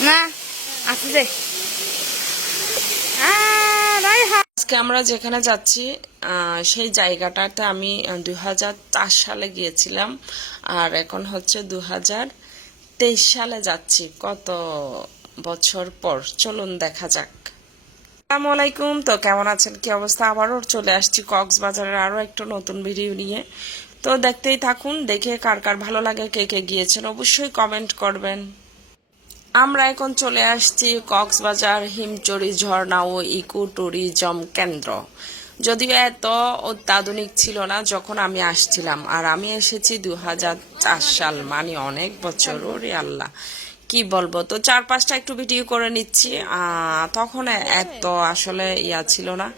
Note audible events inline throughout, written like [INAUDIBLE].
না আছে যে আহ, আজকে আমরা যেখানে যাচ্ছি সেই জায়গাটাতে আমি দু হাজার চার সালে গিয়েছিলাম আর এখন হচ্ছে দু সালে যাচ্ছি। কত বছর পর? চলুন দেখা যাক। আসসালামু আলাইকুম। তো কেমন আছেন? কি অবস্থা? আবারও চলে আসছি কক্সবাজারের আরও একটা নতুন ভিডিও নিয়ে। তো দেখতেই থাকুন দেখে কার কার ভালো লাগে কে কে গিয়েছেন অবশ্যই কমেন্ট করবেন। আমরা এখন চলে আসছি কক্সবাজার, হিমচরি, ঝর্ণা ও ইকো ট্যুরিজম কেন্দ্র। যদিও এত অত্যাধুনিক ছিল না যখন আমি আসছিলাম, আর আমি এসেছি দু হাজার চার সাল মানে অনেক বছর। ওরে আল্লাহ, কি বলব? তো চার পাঁচটা একটু ভিডিও করে নিচ্ছি। তখন এত আসলে ইয়া ছিল না।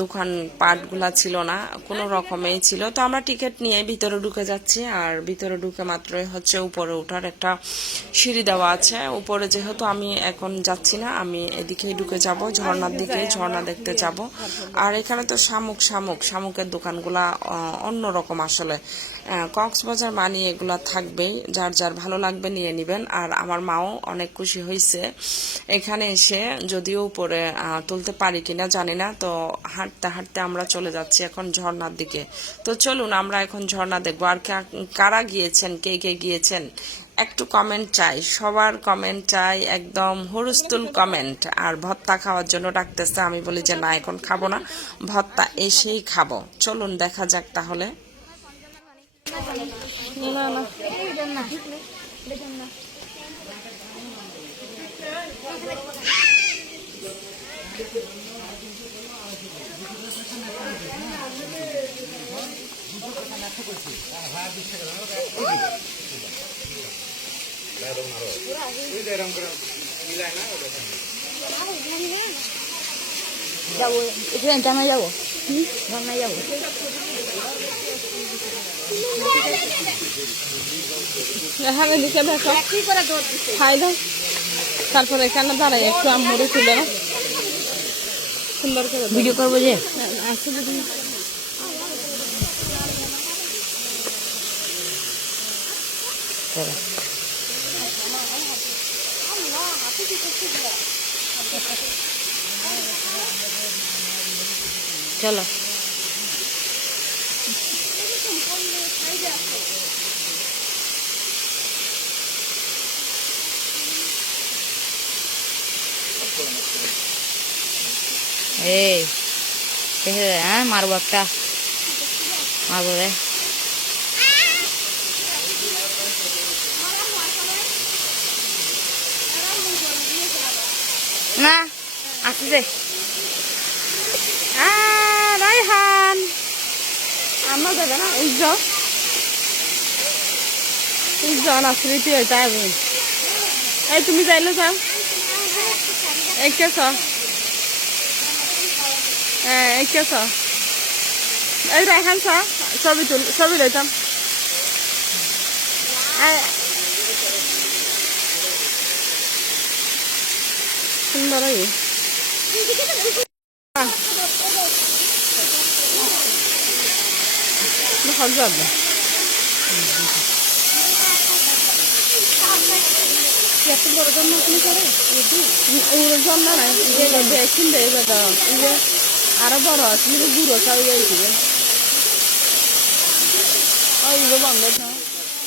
দোকান পাটগুলা ছিল না, কোনো রকমেই ছিল। তো আমরা টিকিট নিয়ে ভিতরে ঢুকে যাচ্ছি, আর ভিতরে ঢুকে মাত্রই হচ্ছে উপরে ওঠার একটা সিঁড়ি দেওয়া আছে। উপরে যেহেতু আমি এখন যাচ্ছি না, আমি এদিকেই ঢুকে যাব, ঝর্ণার দিকে ঝর্ণা দেখতে যাব। আর এখানে তো শামুক শামুক, শামুকের দোকানগুলা অন্যরকম আসলে। কক্সবাজার মানি এগুলা থাকবেই, যার যার ভালো লাগবে নিয়ে নেবেন। আর আমার মাও অনেক খুশি হয়েছে এখানে এসে যদিও উপরে তুলতে পারি কিনা জানি না, তো হাঁটতে হাঁটতে আমরা চলে যাচ্ছি এখন ঝর্ণার দিকে। তো চলুন, আমরা এখন ঝর্ণা দেখব। আর কারা গিয়েছেন? কে কে গিয়েছেন? একটু কমেন্ট চাই। সবার কমেন্ট চাই, একদম হুরুস্তুল কমেন্ট আর ভত্তা খাওয়ার জন্য ডাকতেছে, আমি বলি যে, না, এখন খাব না, ভত্তা এসেই খাব। চলুন, দেখা যাক তাহলে। যাব এখানে জানাই যাব। জানাই যাব। এখানে দিকে দেখো খাই দাও। তারপরে এখানে দাঁড়াই একটু তুলে সুন্দর ভিডিও করব যে? আছে যদি চলো। এই হ্যাঁ মারবো একটা। মারবো রে। না আহ, রাইহান আমরা যাবে না ইজ্জত ইজ্জত না স্মৃতি যাবে এই তুমি যাইলে যাও। এই কেছ হ্যাঁ এই কেছ এই রাইহান ছ ছবি তুল ছবি লইতাম। এই, সুন্দর হই দেখা যাবে এত বড় জন্ম আপনি করে ওর জন্ম নাই দেখছেন দে দাদা এই যে আরও বড় আছে কিন্তু বুড়ো সব গেছিলেন ওই যে বন্ধ না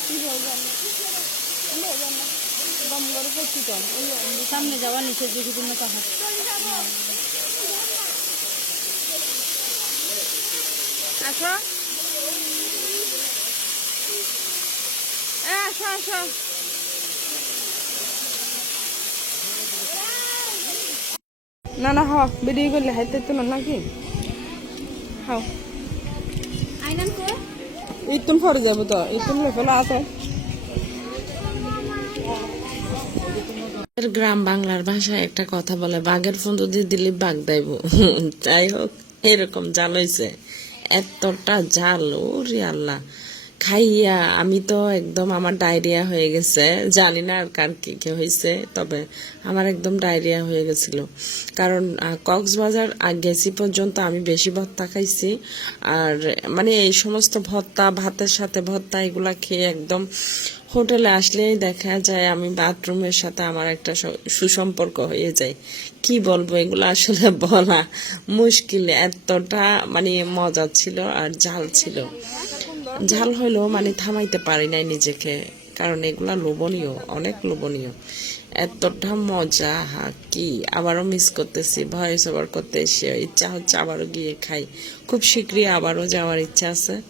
কি বলবেন বন্ধ করে করছি তো সামনে যাওয়া নিচের দিকে তুমি তাহা আসো। এ আসো আসো। না না হাও বেরিয়ে গেলে হাইতে তুলো নাকি? হাও। ইতুন পরে যাব তো ইতুন ফেলা আছে। গ্রাম বাংলার ভাষায় একটা কথা বলে, বাঘের ফোন দিয়ে দিলে বাঘ দেব [LAUGHS] যাই হোক এরকম জাল হয়েছে এতটা জাল, ওরে আল্লাহ। খাইয়া, আমি তো একদম আমার ডায়রিয়া হয়ে গেছে। জানি না আর কার কি কি হয়েছে তবে আমার একদম ডায়রিয়া হয়ে গেছিল। কারণ কক্সবাজার গেছি পর্যন্ত আমি বেশি ভর্তা খাইছি। আর মানে এই সমস্ত ভর্তা ভাতের সাথে ভর্তা এগুলা খেয়ে একদম হোটেলে আসলেই দেখা যায় আমি বাথরুমের সাথে আমার একটা সুসম্পর্ক হয়ে যায়। কি বলব, এগুলো আসলে [LAUGHS] বলা মুশকিল। এতটা মানে মজা ছিল আর ঝাল ছিল। ঝাল হইলেও মানে থামাইতে পারি নাই নিজেকে, কারণ এগুলা লোভনীয়, অনেক লোভনীয়। এতটা মজা, হা, কি? আবারও মিস করতেছি ভয়েস ওভার করতে এসে, ইচ্ছা হচ্ছে আবারও গিয়ে খাই। খুব শীঘ্রই আবারও যাওয়ার ইচ্ছা আছে।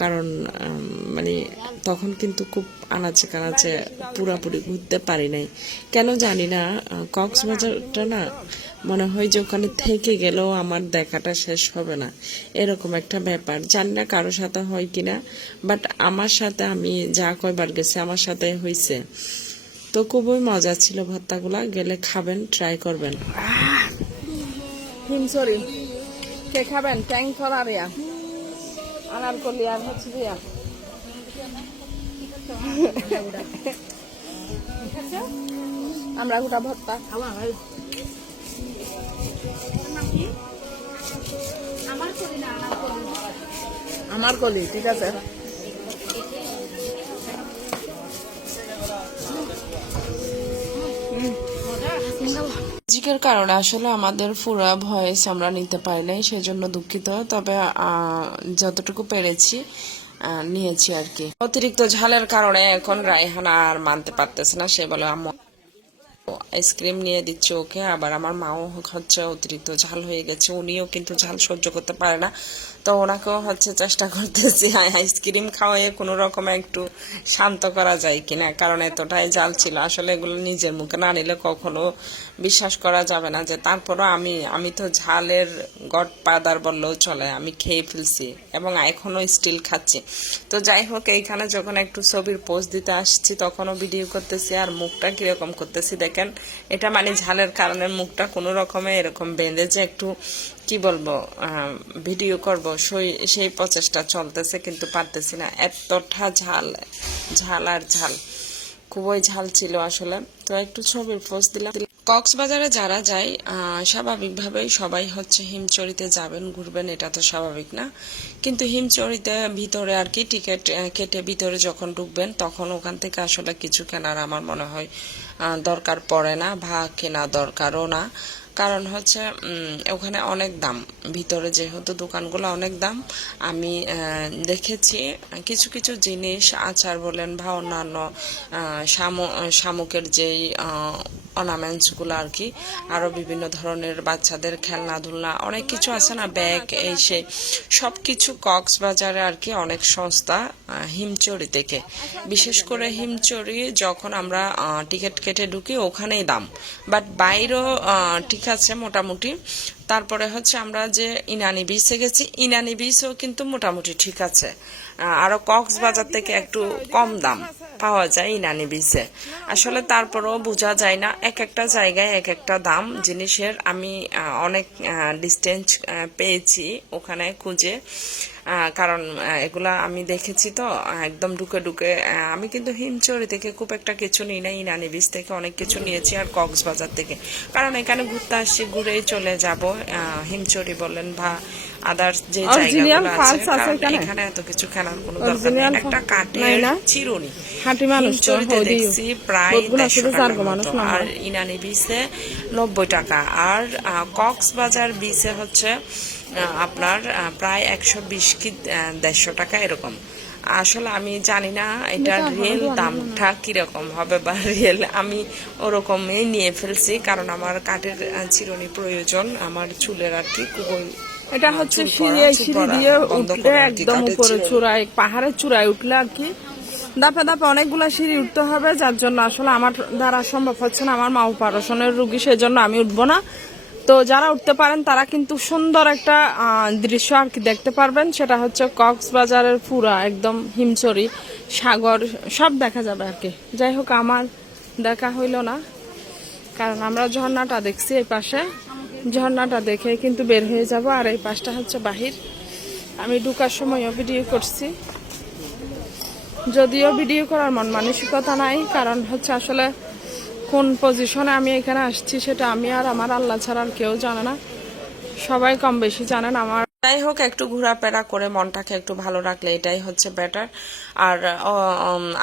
কারণ মানে তখন কিন্তু খুব আনাচে কানাচে পুরাপুরি ঘুরতে পারি নাই। কেন জানি না কক্সবাজারটা না মনে হয় যে ওখানে থেকে গেলেও আমার দেখাটা শেষ হবে না। এরকম একটা ব্যাপার। জানি না কারোর সাথে হয় কিনা বাট আমার সাথে আমি যা কয়বার গেছি আমার সাথে হয়েছে তো খুবই মজা ছিল ভর্তাগুলা গেলে খাবেন ট্রাই করবেন। হিমসরি কে খাবেন? ট্যাং ফরারিয়া আনারকলি আর হচ্ছে দিয়া আমরা গোটা ভর্তা। আমার কলি ঠিক আছে। মিউজিকের কারণে আসলে আমাদের ফুরা ভয়েস আমরা নিতে পারি নাই, সেজন্য দুঃখিত। তবে যতটুকু পেরেছি নিয়েছি আর কি। অতিরিক্ত ঝালের কারণে এখন রায়হানা আর মানতে পারতেছে না। সে বলে, আম্মু, আইসক্রিম নিয়ে দিচ্ছে ওকে, আবার আমার মাও হচ্ছে অতিরিক্ত ঝাল হয়ে গেছে। উনিও কিন্তু ঝাল সহ্য করতে পারে না। তো ওনাকেও হচ্ছে চেষ্টা করতেছি আইসক্রিম খাওয়াইয়ে কোনো রকমে একটু শান্ত করা যায় কিনা, কারণ এতটাই জাল ছিল। আসলে এগুলো নিজের মুখে না নিলে কখনো বিশ্বাস করা যাবে না যে তারপরও আমি আমি তো ঝালের গট পাদার বললেও চলে, আমি খেয়ে ফেলছি এবং এখনও স্টিল খাচ্ছি। তো যাই হোক, এইখানে যখন একটু ছবির পোস্ট দিতে আসছি, তখনও ভিডিও করতেছি আর মুখটা কীরকম করতেছি দেখেন, এটা মানে ঝালের কারণে মুখটা কোনো রকমে এরকম বেঁধেছে, একটু কি বলব ভিডিও করব, সেই সেই প্রচেষ্টা চলতেছে কিন্তু পারতেছি না। এতটা ঝাল ঝাল আর ঝাল। খুবই ঝাল ছিল আসলে। তো একটু ছবির পোস্ট দিলাম। কক্সবাজারে যারা যায় স্বাভাবিকভাবেই সবাই হচ্ছে হিমচরিতে যাবেন, ঘুরবেন, এটা তো স্বাভাবিক না। কিন্তু হিমচরিতে ভিতরে আর কি টিকিট কেটে ভিতরে যখন ঢুকবেন, তখন ওখান থেকে আসলে কিছু কেনার আমার মনে হয় দরকার পড়ে না, বা কেনা দরকারও না। কারণ হচ্ছে ওখানে অনেক দাম। ভিতরে যেহেতু দোকানগুলো অনেক দাম, আমি দেখেছি কিছু কিছু জিনিস, আচার বলেন বা অন্যান্য শামুকের যেই অর্নামেন্টসগুলো আর কি আরও বিভিন্ন ধরনের বাচ্চাদের খেলনা, ধুলনা, অনেক কিছু আছে না, ব্যাগ, এই সেই সব কিছু কক্সবাজারে আর কি অনেক সস্তা। হিমচড়ি থেকে। বিশেষ করে হিমচড়ি যখন আমরা টিকিট কেটে ঢুকি ওখানেই দাম। বাট বাইরেও ঠিক আছে মোটামুটি। তারপরে হচ্ছে আমরা যে ইনানি বিচে গেছি, ইনানি বিচও কিন্তু মোটামুটি ঠিক আছে। আরও কক্সবাজার থেকে একটু কম দাম পাওয়া যায় ইনানি বিচে আসলে তারপরেও বোঝা যায় না, এক একটা জায়গায় এক একটা দাম জিনিসের। আমি অনেক ডিস্টেন্স পেয়েছি ওখানে খুঁজে। কারণ এগুলা আমি দেখেছি তো একদম ঢুকে ঢুকে আমি কিন্তু হিমচড়ি থেকে খুব একটা কিছু নিই না ইনানি বিচ থেকে অনেক কিছু নিয়েছি আর কক্সবাজার থেকে কারণ এখানে ঘুরতে আসছি ঘুরেই চলে যাব হিমচড়ি বলেন বা আদার্স যে জায়গাগুলো আছে এখানে? এত কিছু কেনার কোনো দরকার নেই একটা কাঠের না? চিরুনি হিমচড়িতে দেখছি প্রায় দেড়শো টাকার মানুষ মতো। আর ইনানি বিচে নব্বই টাকা আর কক্সবাজার বিচে হচ্ছে আপনার প্রায় একশো বিশ কি দেড়শো টাকা এরকম। আসলে আমি জানি না এটার রিয়েল দামটা কীরকম হবে বা রিয়েল আমি ওরকমই নিয়ে ফেলছি কারণ আমার কাঠের চিরুনি প্রয়োজন আমার চুলের আর কি খুবই এটা হচ্ছে সিঁড়ি সিঁড়ি দিয়ে উঠলে একদম উপরে চূড়ায় পাহাড়ের চূড়ায় উঠলে আর কি দাপে দাপে অনেকগুলা সিঁড়ি উঠতে হবে যার জন্য আসলে আমার দ্বারা সম্ভব হচ্ছে না আমার মা অপারেশনের রুগী সেজন্য আমি উঠবো না। তো যারা উঠতে পারেন, তারা কিন্তু সুন্দর একটা দৃশ্য আর কি দেখতে পারবেন। সেটা হচ্ছে কক্সবাজারের পুরা, একদম হিমচরি সাগর, সব দেখা যাবে আর কি। যাই হোক, আমার দেখা হইল না। কারণ আমরা ঝর্ণাটা দেখছি এই পাশে। ঝর্ণাটা দেখে কিন্তু বের হয়ে যাব। আর এই পাশটা হচ্ছে বাহির। আমি ঢুকার সময়ও ভিডিও করছি। যদিও ভিডিও করার মন মানসিকতা নাই, কারণ হচ্ছে আসলে কোন পজিশনে আমি এখানে আসছি সেটা আমি আর আমার আল্লাহ ছাড়া আর কেউ জানে না। সবাই কম বেশি জানেন আমার। যাই হোক, একটু ঘোরাফেরা করে মনটাকে একটু ভালো রাখলে এটাই হচ্ছে বেটার আর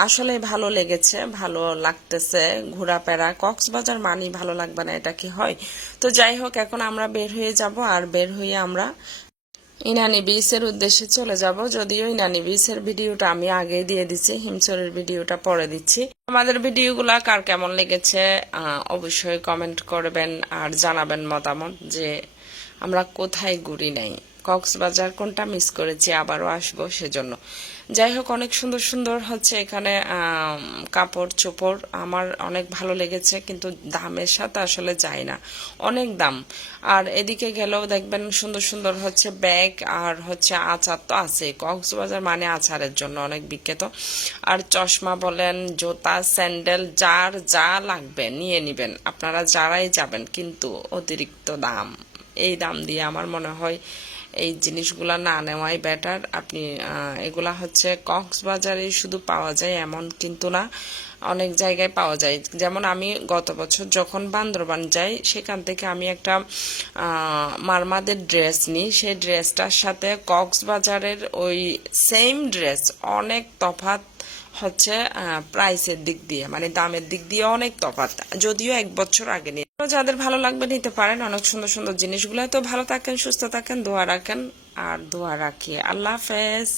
আসলে ভালো লেগেছে, ভালো লাগতেছে ঘোরাফেরা। কক্সবাজার মানি ভালো লাগবে না, এটা কি হয়? তো যাই হোক, এখন আমরা বের হয়ে যাব, আর বের হয়ে আমরা ইনানি বিচের উদ্দেশ্যে চলে যাব। যদিও ইনানি বিচের ভিডিওটা আমি আগে দিয়ে দিচ্ছি হিমচরের ভিডিওটা পরে দিচ্ছি। আমাদের ভিডিওগুলা কার কেমন লেগেছে অবশ্যই কমেন্ট করবেন আর জানাবেন মতামত যে আমরা কোথায় ঘুরি নাই। কক্সবাজার কোনটা মিস করেছি, আবারও আসব সেজন্য। যাই হোক, অনেক সুন্দর সুন্দর হচ্ছে এখানে কাপড় চোপড় আমার অনেক ভালো লেগেছে, কিন্তু দামের সাথে আসলে যায় না। অনেক দাম। আর এদিকে গেলেও দেখবেন সুন্দর সুন্দর হচ্ছে ব্যাগ আর হচ্ছে আচার তো আছে। কক্সবাজার মানে আচারের জন্য অনেক বিখ্যাত। আর চশমা বলেন, জুতা, স্যান্ডেল, যার যা লাগবে নিয়ে নিবেন। আপনারা যারাই যাবেন, কিন্তু অতিরিক্ত দাম। এই দাম দিয়ে আমার মনে হয় এই জিনিসগুলা না নেওয়াই বেটার আপনি এগুলা হচ্ছে কক্সবাজারে শুধু পাওয়া যায় এমন কিন্তু না, অনেক জায়গায় পাওয়া যায়। যেমন আমি গত বছর যখন বান্দরবান যাই, সেখান থেকে আমি একটা মারমাদের ড্রেস নিই। সেই ড্রেসটার সাথে কক্সবাজারের ওই সেম ড্রেস অনেক তফাৎ হচ্ছে প্রাইসের দিক দিয়ে মানে দামের দিক দিয়ে অনেক তফাৎ। যদিও এক বছর আগে নিয়ে যাদের ভালো লাগবে নিতে পারেন, অনেক সুন্দর সুন্দর জিনিসগুলো। তো ভালো থাকেন, সুস্থ থাকেন, দোয়া রাখেন, আর দোয়া রাখি। আল্লাহ হাফেজ।